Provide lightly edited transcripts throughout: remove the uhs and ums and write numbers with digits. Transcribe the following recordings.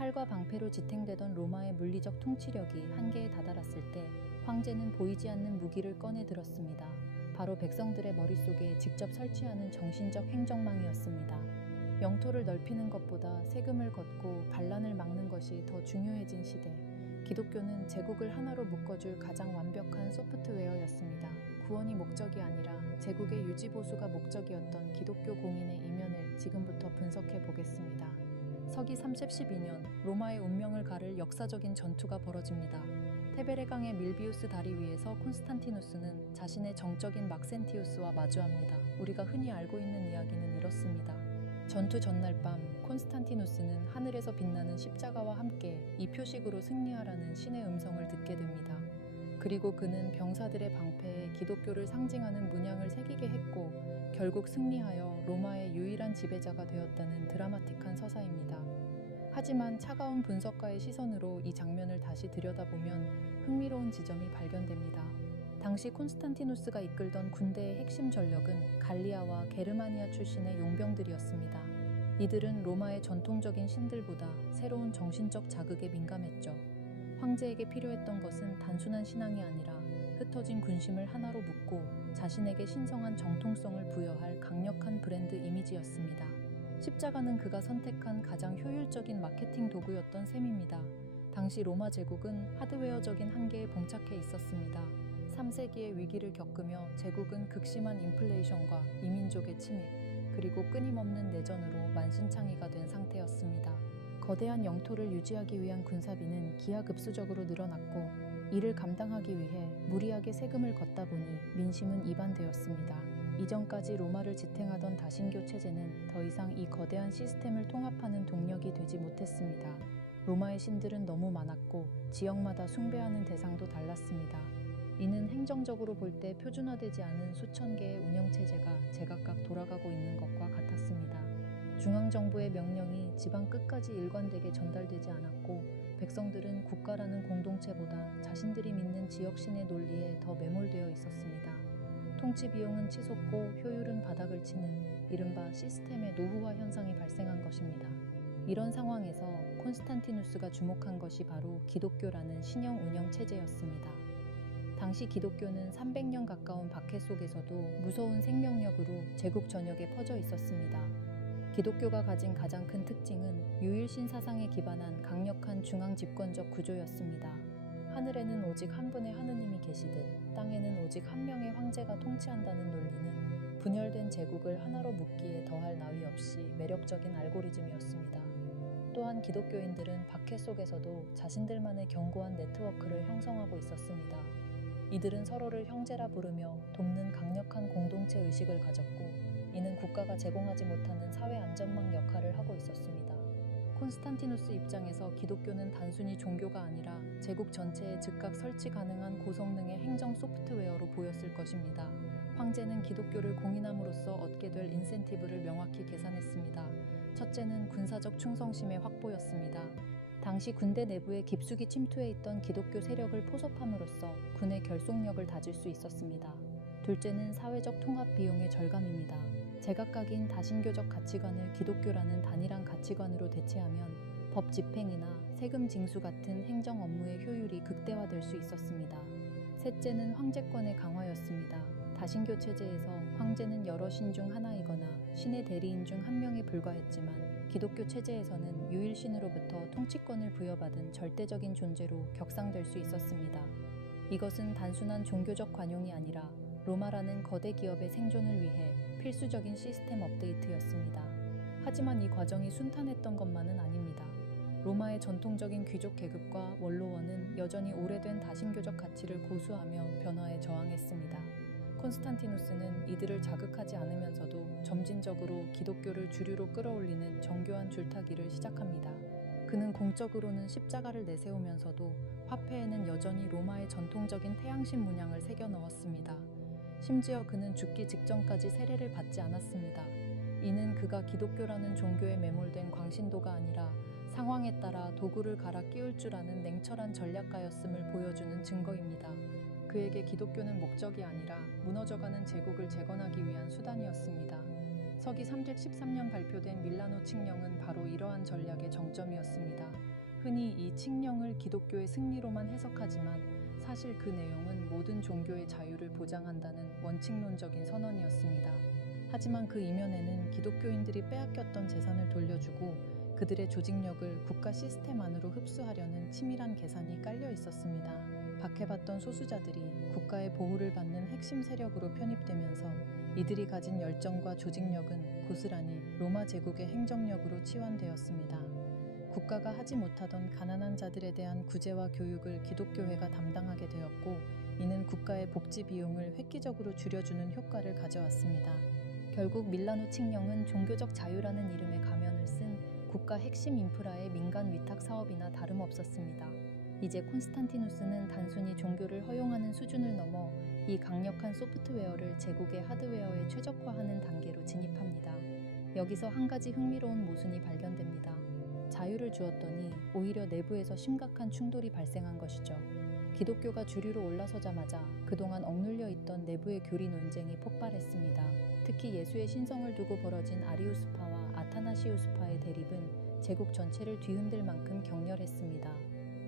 칼과 방패로 지탱되던 로마의 물리적 통치력이 한계에 다다랐을 때 황제는 보이지 않는 무기를 꺼내 들었습니다. 바로 백성들의 머릿속에 직접 설치하는 정신적 행정망이었습니다. 영토를 넓히는 것보다 세금을 걷고 반란을 막는 것이 더 중요해진 시대. 기독교는 제국을 하나로 묶어줄 가장 완벽한 소프트웨어였습니다. 구원이 목적이 아니라 제국의 유지보수가 목적이었던 기독교 공인의 이면을 지금부터 분석해 보겠습니다. 서기 32년 로마의 운명을 가를 역사적인 전투가 벌어집니다. 테베레강의 밀비우스 다리 위에서 콘스탄티누스는 자신의 정적인 막센티우스와 마주합니다. 우리가 흔히 알고 있는 이야기는 이렇습니다. 전투 전날 밤 콘스탄티누스는 하늘에서 빛나는 십자가와 함께 이 표식으로 승리하라는 신의 음성을 듣게 됩니다. 그리고 그는 병사들의 방패에 기독교를 상징하는 문양을 새기게 했고 결국 승리하여 로마의 유일한 지배자가 되었다는 드라마틱한 서사입니다. 하지만 차가운 분석가의 시선으로 이 장면을 다시 들여다보면 흥미로운 지점이 발견됩니다. 당시 콘스탄티누스가 이끌던 군대의 핵심 전력은 갈리아와 게르마니아 출신의 용병들이었습니다. 이들은 로마의 전통적인 신들보다 새로운 정신적 자극에 민감했죠. 황제에게 필요했던 것은 단순한 신앙이 아니라 흩어진 군심을 하나로 묶고 자신에게 신성한 정통성을 부여할 강력한 브랜드 이미지였습니다. 십자가는 그가 선택한 가장 효율적인 마케팅 도구였던 셈입니다. 당시 로마 제국은 하드웨어적인 한계에 봉착해 있었습니다. 3세기의 위기를 겪으며 제국은 극심한 인플레이션과 이민족의 침입, 그리고 끊임없는 내전으로 만신창이가 된 상태였습니다. 거대한 영토를 유지하기 위한 군사비는 기하급수적으로 늘어났고 이를 감당하기 위해 무리하게 세금을 걷다 보니 민심은 이반되었습니다. 이전까지 로마를 지탱하던 다신교 체제는 더 이상 이 거대한 시스템을 통합하는 동력이 되지 못했습니다. 로마의 신들은 너무 많았고 지역마다 숭배하는 대상도 달랐습니다. 이는 행정적으로 볼 때 표준화되지 않은 수천 개의 운영체제가 제각각 돌아가고 있는 것과 같았습니다. 중앙정부의 명령이 지방 끝까지 일관되게 전달되지 않았고 백성들은 국가라는 공동체보다 자신들이 믿는 지역신의 논리에 더 매몰되어 있었습니다. 통치 비용은 치솟고 효율은 바닥을 치는 이른바 시스템의 노후화 현상이 발생한 것입니다. 이런 상황에서 콘스탄티누스가 주목한 것이 바로 기독교라는 신형 운영 체제였습니다. 당시 기독교는 300년 가까운 박해 속에서도 무서운 생명력으로 제국 전역에 퍼져 있었습니다. 기독교가 가진 가장 큰 특징은 유일신 사상에 기반한 강력한 중앙 집권적 구조였습니다. 하늘에는 오직 한 분의 하느님이 계시듯 땅에는 오직 한 명의 황제가 통치한다는 논리는 분열된 제국을 하나로 묶기에 더할 나위 없이 매력적인 알고리즘이었습니다. 또한 기독교인들은 박해 속에서도 자신들만의 견고한 네트워크를 형성하고 있었습니다. 이들은 서로를 형제라 부르며 돕는 강력한 공동체 의식을 가졌고 이는 국가가 제공하지 못하는 사회 안전망 역할을 하고 있었습니다. 콘스탄티누스 입장에서 기독교는 단순히 종교가 아니라 제국 전체에 즉각 설치 가능한 고성능의 행정 소프트웨어로 보였을 것입니다. 황제는 기독교를 공인함으로써 얻게 될 인센티브를 명확히 계산했습니다. 첫째는 군사적 충성심의 확보였습니다. 당시 군대 내부에 깊숙이 침투해 있던 기독교 세력을 포섭함으로써 군의 결속력을 다질 수 있었습니다. 둘째는 사회적 통합 비용의 절감입니다. 제각각인 다신교적 가치관을 기독교라는 단일한 가치관으로 대체하면 법 집행이나 세금 징수 같은 행정 업무의 효율이 극대화될 수 있었습니다. 셋째는 황제권의 강화였습니다. 다신교 체제에서 황제는 여러 신 중 하나이거나 신의 대리인 중 한 명에 불과했지만 기독교 체제에서는 유일신으로부터 통치권을 부여받은 절대적인 존재로 격상될 수 있었습니다. 이것은 단순한 종교적 관용이 아니라 로마라는 거대 기업의 생존을 위해 필수적인 시스템 업데이트였습니다. 하지만 이 과정이 순탄했던 것만은 아닙니다. 로마의 전통적인 귀족 계급과 원로원은 여전히 오래된 다신교적 가치를 고수하며 변화에 저항했습니다. 콘스탄티누스는 이들을 자극하지 않으면서도 점진적으로 기독교를 주류로 끌어올리는 정교한 줄타기를 시작합니다. 그는 공적으로는 십자가를 내세우면서도 화폐에는 여전히 로마의 전통적인 태양신 문양을 새겨 넣었습니다. 심지어 그는 죽기 직전까지 세례를 받지 않았습니다. 이는 그가 기독교라는 종교에 매몰된 광신도가 아니라 상황에 따라 도구를 갈아 끼울 줄 아는 냉철한 전략가였음을 보여주는 증거입니다. 그에게 기독교는 목적이 아니라 무너져가는 제국을 재건하기 위한 수단이었습니다. 서기 313년 발표된 밀라노 칙령은 바로 이러한 전략의 정점이었습니다. 흔히 이 칙령을 기독교의 승리로만 해석하지만 사실 그 내용은 모든 종교의 자유를 보장한다는 원칙론적인 선언이었습니다. 하지만 그 이면에는 기독교인들이 빼앗겼던 재산을 돌려주고 그들의 조직력을 국가 시스템 안으로 흡수하려는 치밀한 계산이 깔려 있었습니다. 박해받던 소수자들이 국가의 보호를 받는 핵심 세력으로 편입되면서 이들이 가진 열정과 조직력은 고스란히 로마 제국의 행정력으로 치환되었습니다. 국가가 하지 못하던 가난한 자들에 대한 구제와 교육을 기독교회가 담당하게 되었고, 이는 국가의 복지 비용을 획기적으로 줄여주는 효과를 가져왔습니다. 결국 밀라노 칙령은 종교적 자유라는 이름의 가면을 쓴 국가 핵심 인프라의 민간 위탁 사업이나 다름없었습니다. 이제 콘스탄티누스는 단순히 종교를 허용하는 수준을 넘어 이 강력한 소프트웨어를 제국의 하드웨어에 최적화하는 단계로 진입합니다. 여기서 한 가지 흥미로운 모순이 발견됩니다. 자유를 주었더니 오히려 내부에서 심각한 충돌이 발생한 것이죠. 기독교가 주류로 올라서자마자 그동안 억눌려 있던 내부의 교리 논쟁이 폭발했습니다. 특히 예수의 신성을 두고 벌어진 아리우스파와 아타나시우스파의 대립은 제국 전체를 뒤흔들 만큼 격렬했습니다.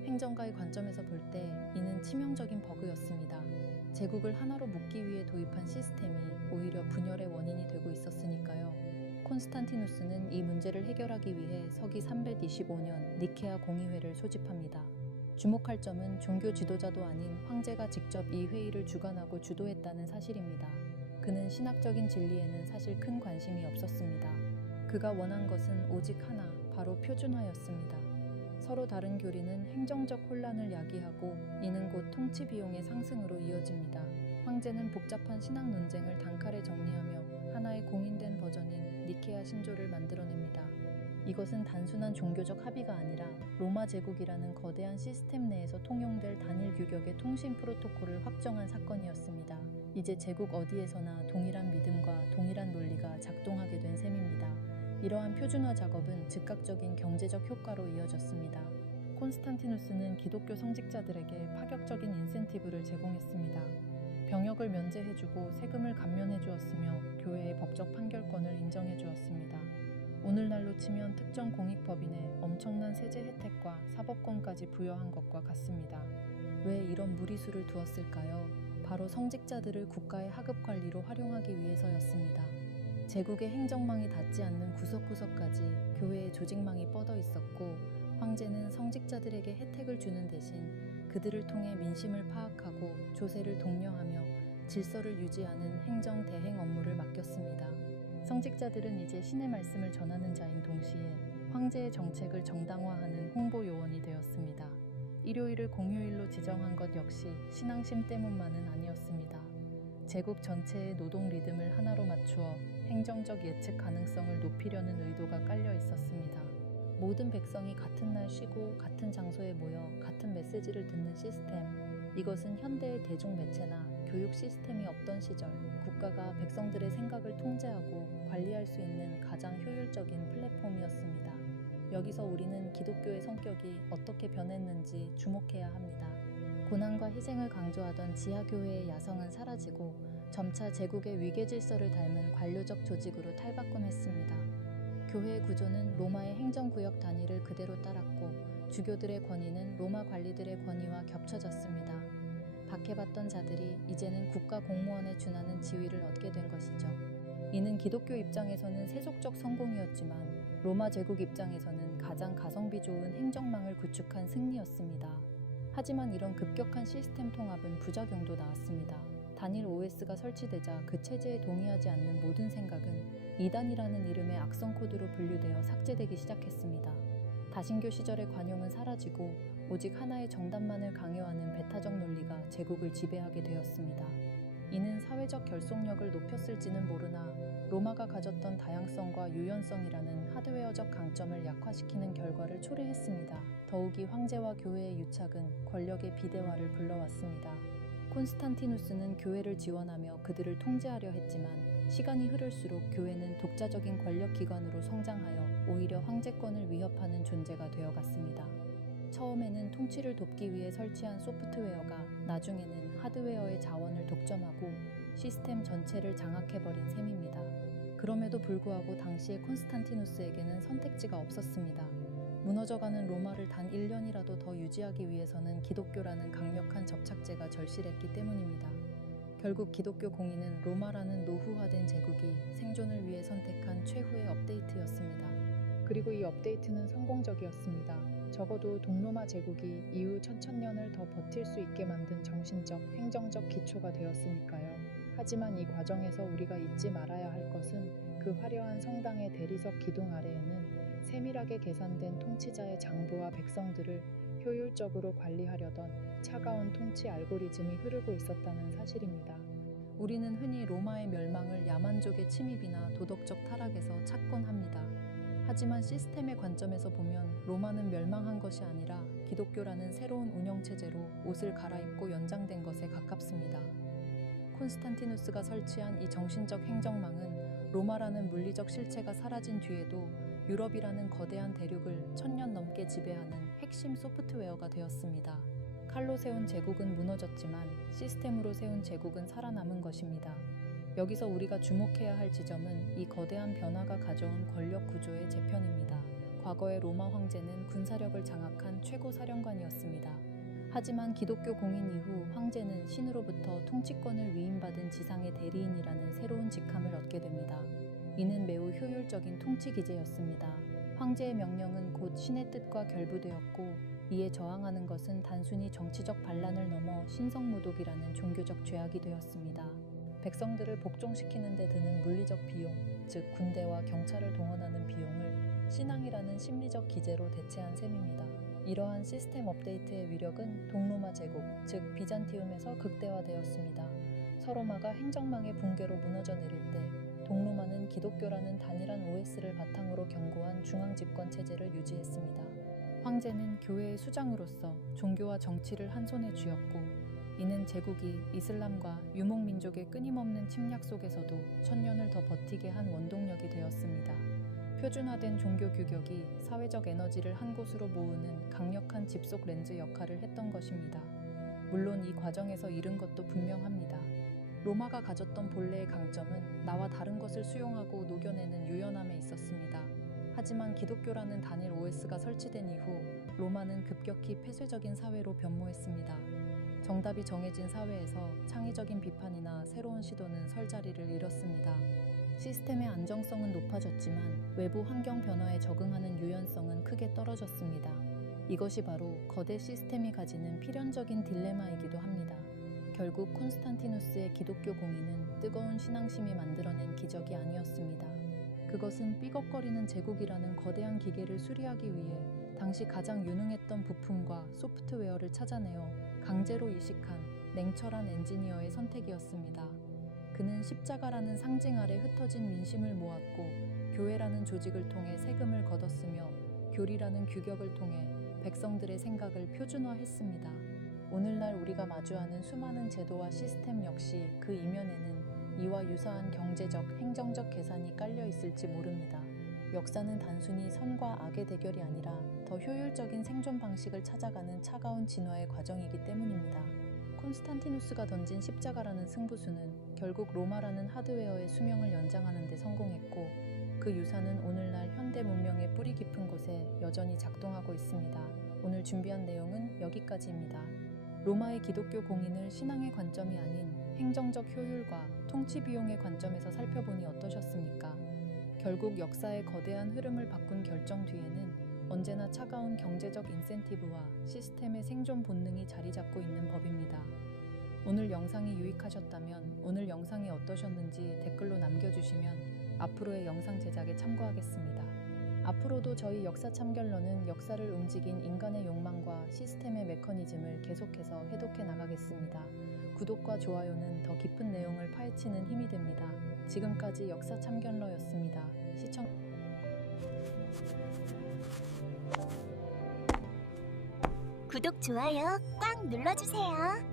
행정가의 관점에서 볼 때 이는 치명적인 버그였습니다. 제국을 하나로 묶기 위해 도입한 시스템이 오히려 분열의 원인이 되고 있었으니까요. 콘스탄티누스는 이 문제를 해결하기 위해 서기 325년 니케아 공의회를 소집합니다. 주목할 점은 종교 지도자도 아닌 황제가 직접 이 회의를 주관하고 주도했다는 사실입니다. 그는 신학적인 진리에는 사실 큰 관심이 없었습니다. 그가 원한 것은 오직 하나, 바로 표준화였습니다. 서로 다른 교리는 행정적 혼란을 야기하고 이는 곧 통치 비용의 상승으로 이어집니다. 황제는 복잡한 신학 논쟁을 단칼에 정리하며 하나의 공인된 버전인 니케아 신조를 만들어냅니다. 이것은 단순한 종교적 합의가 아니라 로마 제국이라는 거대한 시스템 내에서 통용될 단일 규격의 통신 프로토콜을 확정한 사건이었습니다. 이제 제국 어디에서나 동일한 믿음과 동일한 논리가 작동하게 된 셈입니다. 이러한 표준화 작업은 즉각적인 경제적 효과로 이어졌습니다. 콘스탄티누스는 기독교 성직자들에게 파격적인 인센티브를 제공했습니다. 병역을 면제해주고 세금을 감면해주었으며 교회의 법적 판결권을 인정해주었습니다. 오늘날로 치면 특정 공익법인에 엄청난 세제 혜택과 사법권까지 부여한 것과 같습니다. 왜 이런 무리수를 두었을까요? 바로 성직자들을 국가의 하급 관리로 활용하기 위해서였습니다. 제국의 행정망이 닿지 않는 구석구석까지 교회의 조직망이 뻗어 있었고, 황제는 성직자들에게 혜택을 주는 대신 그들을 통해 민심을 파악하고 조세를 독려하며 질서를 유지하는 행정 대행 업무를 맡겼습니다. 성직자들은 이제 신의 말씀을 전하는 자인 동시에 황제의 정책을 정당화하는 홍보 요원이 되었습니다. 일요일을 공휴일로 지정한 것 역시 신앙심 때문만은 아니었습니다. 제국 전체의 노동 리듬을 하나로 맞추어 행정적 예측 가능성을 높이려는 의도가 깔려 있었습니다. 모든 백성이 같은 날 쉬고 같은 장소에 모여 같은 메시지를 듣는 시스템, 이것은 현대의 대중 매체나 교육 시스템이 없던 시절 국가가 백성들의 생각을 통제하고 관리할 수 있는 가장 효율적인 플랫폼이었습니다. 여기서 우리는 기독교의 성격이 어떻게 변했는지 주목해야 합니다. 고난과 희생을 강조하던 지하교회의 야성은 사라지고 점차 제국의 위계 질서를 닮은 관료적 조직으로 탈바꿈했습니다. 교회의 구조는 로마의 행정구역 단위를 그대로 따랐고 주교들의 권위는 로마 관리들의 권위와 겹쳐졌습니다. 박해받던 자들이 이제는 국가 공무원에 준하는 지위를 얻게 된 것이죠. 이는 기독교 입장에서는 세속적 성공이었지만 로마 제국 입장에서는 가장 가성비 좋은 행정망을 구축한 승리였습니다. 하지만 이런 급격한 시스템 통합은 부작용도 나왔습니다. 단일 OS가 설치되자 그 체제에 동의하지 않는 모든 생각은 이단이라는 이름의 악성 코드로 분류되어 삭제되기 시작했습니다. 다신교 시절의 관용은 사라지고 오직 하나의 정답만을 강요하는 배타적 논리가 제국을 지배하게 되었습니다. 이는 사회적 결속력을 높였을지는 모르나 로마가 가졌던 다양성과 유연성이라는 하드웨어적 강점을 약화시키는 결과를 초래했습니다. 더욱이 황제와 교회의 유착은 권력의 비대화를 불러왔습니다. 콘스탄티누스는 교회를 지원하며 그들을 통제하려 했지만 시간이 흐를수록 교회는 독자적인 권력기관으로 성장하여 오히려 황제권을 위협하는 존재가 되어갔습니다. 처음에는 통치를 돕기 위해 설치한 소프트웨어가 나중에는 하드웨어의 자원을 독점하고 시스템 전체를 장악해버린 셈입니다. 그럼에도 불구하고 당시의 콘스탄티누스에게는 선택지가 없었습니다. 무너져가는 로마를 단 1년이라도 더 유지하기 위해서는 기독교라는 강력한 접착제가 절실했기 때문입니다. 결국 기독교 공인은 로마라는 노후화된 제국이 생존을 위해 선택한 최후의 업데이트였습니다. 그리고 이 업데이트는 성공적이었습니다. 적어도 동로마 제국이 이후 천천년을 더 버틸 수 있게 만든 정신적, 행정적 기초가 되었으니까요. 하지만 이 과정에서 우리가 잊지 말아야 할 것은 그 화려한 성당의 대리석 기둥 아래에는 세밀하게 계산된 통치자의 장부와 백성들을 효율적으로 관리하려던 차가운 통치 알고리즘이 흐르고 있었다는 사실입니다. 우리는 흔히 로마의 멸망을 야만족의 침입이나 도덕적 타락에서 찾곤 합니다. 하지만 시스템의 관점에서 보면 로마는 멸망한 것이 아니라 기독교라는 새로운 운영체제로 옷을 갈아입고 연장된 것에 가깝습니다. 콘스탄티누스가 설치한 이 정신적 행정망은 로마라는 물리적 실체가 사라진 뒤에도 유럽이라는 거대한 대륙을 1000년 넘게 지배하는 핵심 소프트웨어가 되었습니다. 칼로 세운 제국은 무너졌지만 시스템으로 세운 제국은 살아남은 것입니다. 여기서 우리가 주목해야 할 지점은 이 거대한 변화가 가져온 권력 구조의 재편입니다. 과거의 로마 황제는 군사력을 장악한 최고 사령관이었습니다. 하지만 기독교 공인 이후 황제는 신으로부터 통치권을 위임받은 지상의 대리인이라는 새로운 직함을 얻게 됩니다. 이는 매우 효율적인 통치 기제였습니다. 황제의 명령은 곧 신의 뜻과 결부되었고 이에 저항하는 것은 단순히 정치적 반란을 넘어 신성모독이라는 종교적 죄악이 되었습니다. 백성들을 복종시키는 데 드는 물리적 비용, 즉 군대와 경찰을 동원하는 비용을 신앙이라는 심리적 기제로 대체한 셈입니다. 이러한 시스템 업데이트의 위력은 동로마 제국, 즉 비잔티움에서 극대화되었습니다. 서로마가 행정망의 붕괴로 무너져 내릴 때 동로마는 기독교라는 단일한 OS를 바탕으로 견고한 중앙집권 체제를 유지했습니다. 황제는 교회의 수장으로서 종교와 정치를 한 손에 쥐었고 이는 제국이 이슬람과 유목민족의 끊임없는 침략 속에서도 1000년을 더 버티게 한 원동력이 되었습니다. 표준화된 종교 규격이 사회적 에너지를 한 곳으로 모으는 강력한 집속 렌즈 역할을 했던 것입니다. 물론 이 과정에서 잃은 것도 분명합니다. 로마가 가졌던 본래의 강점은 나와 다른 것을 수용하고 녹여내는 유연함에 있었습니다. 하지만 기독교라는 단일 OS가 설치된 이후 로마는 급격히 폐쇄적인 사회로 변모했습니다. 정답이 정해진 사회에서 창의적인 비판이나 새로운 시도는 설 자리를 잃었습니다. 시스템의 안정성은 높아졌지만 외부 환경 변화에 적응하는 유연성은 크게 떨어졌습니다. 이것이 바로 거대 시스템이 가지는 필연적인 딜레마이기도 합니다. 결국 콘스탄티누스의 기독교 공인은 뜨거운 신앙심이 만들어낸 기적이 아니었습니다. 그것은 삐걱거리는 제국이라는 거대한 기계를 수리하기 위해 당시 가장 유능했던 부품과 소프트웨어를 찾아내어 강제로 이식한 냉철한 엔지니어의 선택이었습니다. 그는 십자가라는 상징 아래 흩어진 민심을 모았고 교회라는 조직을 통해 세금을 걷었으며 교리라는 규격을 통해 백성들의 생각을 표준화했습니다. 오늘날 우리가 마주하는 수많은 제도와 시스템 역시 그 이면에는 이와 유사한 경제적, 행정적 계산이 깔려 있을지 모릅니다. 역사는 단순히 선과 악의 대결이 아니라 더 효율적인 생존 방식을 찾아가는 차가운 진화의 과정이기 때문입니다. 콘스탄티누스가 던진 십자가라는 승부수는 결국 로마라는 하드웨어의 수명을 연장하는 데 성공했고 그 유산은 오늘날 현대 문명의 뿌리 깊은 곳에 여전히 작동하고 있습니다. 오늘 준비한 내용은 여기까지입니다. 로마의 기독교 공인을 신앙의 관점이 아닌 행정적 효율과 통치 비용의 관점에서 살펴보니 어떠셨습니까? 결국 역사의 거대한 흐름을 바꾼 결정 뒤에는 언제나 차가운 경제적 인센티브와 시스템의 생존 본능이 자리 잡고 있는 법입니다. 오늘 영상이 유익하셨다면 오늘 영상이 어떠셨는지 댓글로 남겨주시면 앞으로의 영상 제작에 참고하겠습니다. 앞으로도 저희 역사 참결러는 역사를 움직인 인간의 욕망과 시스템의 메커니즘을 계속해서 해독해 나가겠습니다. 구독과 좋아요는 더 깊은 내용을 파헤치는 힘이 됩니다. 지금까지 역사 참결러였습니다. 구독, 좋아요 꽉 눌러주세요.